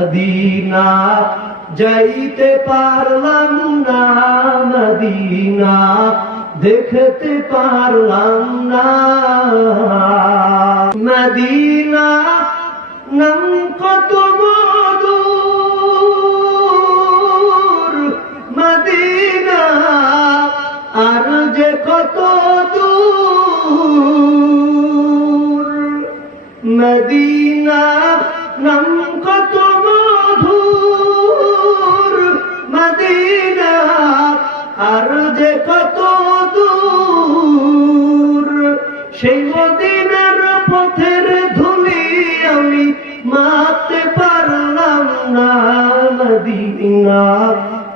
Medina, যাইতে পারলাম না মদিনা, দেখতে পারলাম না মদিনা। নাম কত মধুর মদিনা, আর যে কত দূর মদিনা। নাম কত সেই মদিনার পথের ধুলি আমি মাপতে পারলাম না, মদিনা।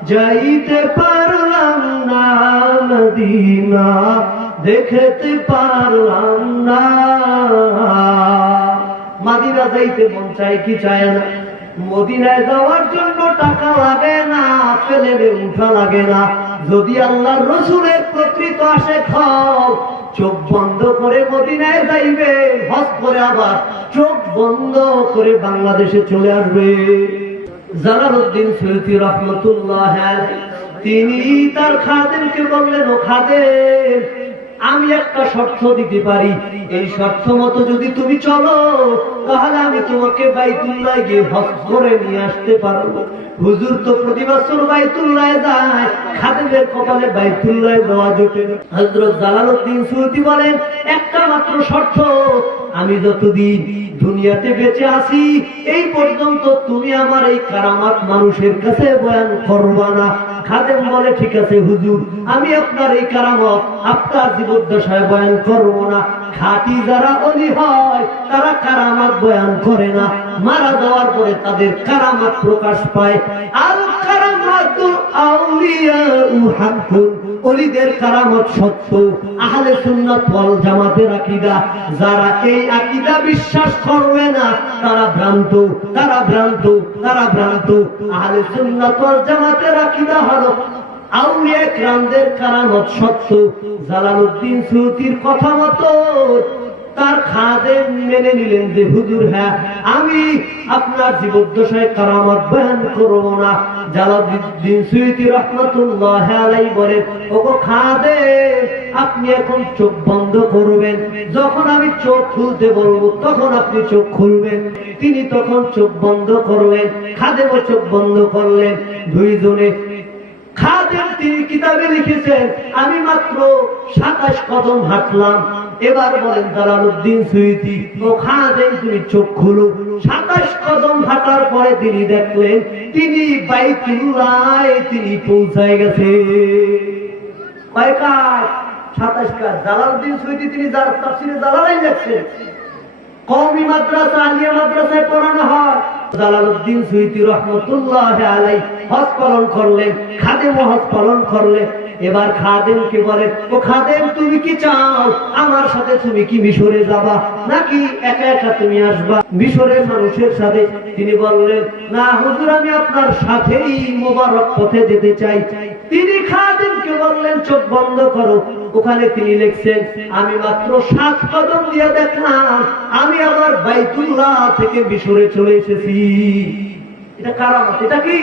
যাইতে পারলাম না, মদিনা। দেখতে পারলাম না। মাদিনা যাইতে মন চায় কি চায় না? মদিনায় যাওয়ার জন্য টাকা লাগে না ফেলে উঠা লাগে না। যদি আল্লাহ রসুলের প্রকৃত আসে খাও চোখ বন্ধ করে মদিনায় যাইবে, হজ করে আবার চোখ বন্ধ করে বাংলাদেশে চলে আসবে। জালালউদ্দিন সৈয়দি রহমতুল্লাহ তিনি তার খাদেমকে বললেন, ও খাদেম আমি একটা শর্ত দিতে পারি। এই শর্ত মতো যদি তুমি চলো, তাহলে আমি তোমাকে বাইতুল্লাহ গিয়ে হজ করে নিয়ে আসতে পারব। হুজুর তো প্রতি বছর বাইতুল্লাহ যায়, খাদেমের কপালে বাইতুল্লাহ দেওয়া জোটে। হজরত জালালউদ্দিন সুরতি বলেন, একটা মাত্র শর্ত, আমি যতদিন দুনিয়াতে বেঁচে আছি, এই পর্যন্ত তুমি আমার এই কারামাত মানুষের কাছে বয়ান করবা না। খাদেম বলে, ঠিক আছে হুজুর, আমি আপনার এই কারামত আপনার জীবদ্দশায় বয়ান করব না। খাটি যারা অলি হয়, তারা কারামাত বয়ান করে না। মারা যাওয়ার পরে তাদের কারামাত প্রকাশ পায়। আর কারামাতুল আউলিয়া হাক্কুন অলিদের কারামত সত্য। আহলে সুন্নাত ফল জামাতের আকিদা। যারা এই আকিদা বিশ্বাস করবে না, তারা ভ্রান্ত তারা ভ্রান্ত তারা ভ্রান্ত। আহলে সুন্নাত ফল জামাতের আকিদা হলো আউলিয়া ক্রামদের কারামত সত্য। জালালউদ্দিন সুতির কথা মতো তার খাদে মেনে নিলেন যে, হুজুর হ্যাঁ আমি আপনার জীবদ্দশায় কারামত বয়ান করব না। জালালউদ্দিন সুয়ুতি রহমাতুল্লাহ আলাইহি বলেন, ওগো খাদে আপনি এখন চোখ বন্ধ করবেন। যখন আমি চোখ খুলতে বলব, তখন আপনি চোখ খুলবেন। তিনি তখন চোখ বন্ধ করলেন খাদেমও চোখ বন্ধ করলেন। দুইজনে, খাদেম তিনি কিতাবে লিখেছেন, আমি মাত্র সাতাশ কদম হাঁটলাম এবার বলেন জালালউদ্দিন সুইতি ও খাদেম তুমি চোখ খুলো। সাতাশ কদম হাঁটার পরে তিনি দেখলেন, তিনি বাইতুল্লাহ তিনি পৌঁছায় গেছে। কয় সাতাশ কাজ। জালালউদ্দিন সুইতি তিনি যার তাফসিরে জালালাই লেখছেন। কওমি মাদ্রাসা, আলিয়া মাদ্রাসায় পড়ানো হয়। জালালউদ্দিন সুইতি রহমতুল্লাহ আলাই হজ পালন করলেন খাদেম হজ পালন করলেন। এবার খাদেমকে বলে, ও খাদেম, তুমি কি চাও? আমার সাথে তুমি কি মিশরে যাবা? নাকি একা একা তুমি আসবা? মিশরের মানুষের সাথে তিনি বললেন, না, হুজুর, আমি আপনার সাথেই মোবারক পথে যেতে চাই। তিনি খাদেমকে বললেন, চোখ বন্ধ করো। ওখানে তিনি লিখছেন, আমি মাত্র সাত কদম দিয়ে দেখলাম, আমি আবার বাইতুল্লাহ থেকে মিশরে চলে এসেছি। এটা কারামত, এটা কি?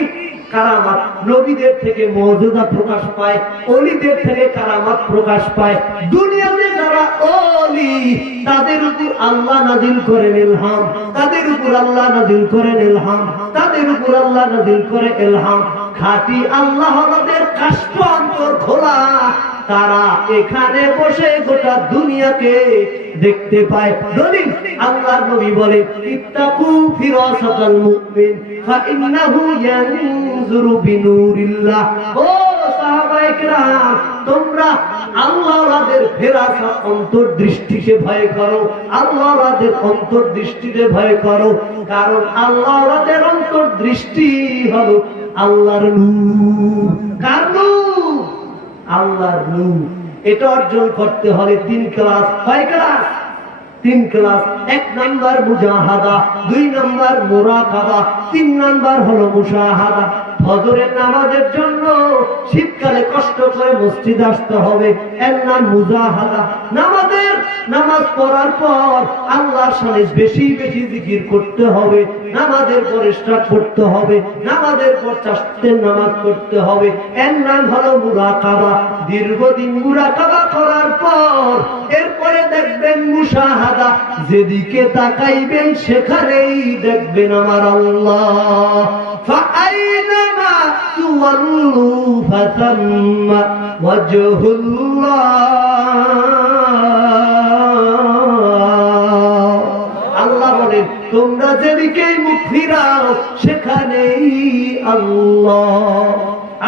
কারামাত নবীদের থেকে মর্যাদা প্রকাশ পায়, অলিদের থেকে কারামাত প্রকাশ পায়। দুনিয়াতে যারা অলি, তাদের উপর আল্লাহ নাজিল করেন ইলহাম। তাদের উপর আল্লাহ নাজিল করেন ইলহাম। তাদের উপর আল্লাহ নাজিল করে এলহাম খাটি আল্লাহ আমাদের কাষ্ঠ অন্তর খোলা। তারা এখানে বসে গোটা দুনিয়াকে দেখতে পায়। দলিল নবী বলে, ইত্তাকু ফিরাসাতাল মুমিন, ফাইন্নাহু ইয়ানজুরু বিনুরিল্লাহ। ও সাহাবায়ে কেরাম তোমরা ফেরাসা অন্তর্দৃষ্টিকে ভয় করো আল্লাহর অন্তর্দৃষ্টিতে ভয় করো, কারণ আল্লাহর অন্তর্দৃষ্টি হলো আল্লাহর নূর। কার নূর? আল্লাহর নূর এটা অর্জন করতে হলে তিন ক্লাস। ছয় ক্লাস? তিন ক্লাস। এক নাম্বার মুজাহাদা, দুই নাম্বার মোরাকাবা, তিন নাম্বার হলো মুশাহাদা। ফজরের নামাজের জন্য শীতকালে কষ্ট করে মসজিদ আসতে হবে। এর নাম মুজাহাদা। নামাজের নামাজ পড়ার পর আল্লাহর সামনে বেশি বেশি জিকির করতে হবে নামাজের পর স্টার্ট করতে হবে নামাজের পর চাষের নামাজ করতে হবে এর নাম হলো মুরাকাবা দীর্ঘদিন মুরাকাবা করার পর এরপরে দেখবেন মুশাহাদা যেদিকে তাকাইবেন সেখানেই দেখবেন আমার আল্লাহ فأينما تولوا فثم وجه الله আল্লাহ বলেন তোমরা যেদিকেই মুখ ফিরাও, সেখানেই আল্লাহ।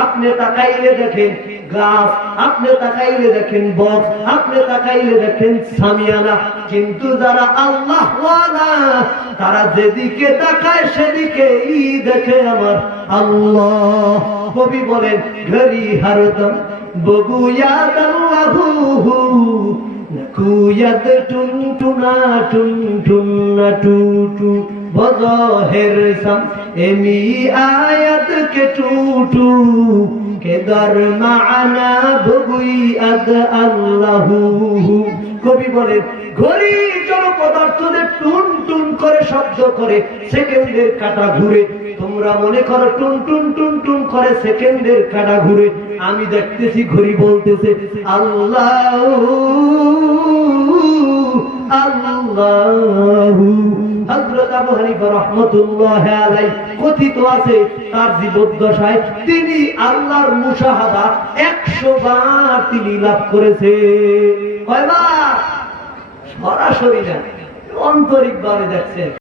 আপনি তাকাইলে দেখেন গাছ আপনি তাকাইলে দেখেন আপনি তাকাইলে দেখেন সামিয়ানা। কিন্তু যারা আল্লাহ তারা যেদিকে তাকায় সেদিকেই দেখে আমার আল্লাহ। কবি বলেন আল্লাহু কুয়াদ টুন টুনা টুন টুনা টু টু বজহের সাম। এমি আয়াত কে টু টু কে দর মানা বগুই আদ আল্লাহু। কবি বলেন, ঘড়ি জড় পদার্থদের টুন টুন করে শব্দ করে, সেকেন্ডের কাটা ঘুরে। তোমরা মনে করো টুন টুন টুন টুন করে সেকেন্ডের কাটা ঘুরে। আমি দেখতেছি ঘড়ি বলতেছে, আল্লাহ আল্লাহু হযরত আবু হানিফা রাহমাতুল্লাহ আলাইহি কথিত আছে তার জীবদ্দশায় তিনি আল্লাহর মুশাহাদা 100 বার তিনি লাভ করেছে কয়বার? সরাসরি না, আন্তরিকভাবে দেখছেন।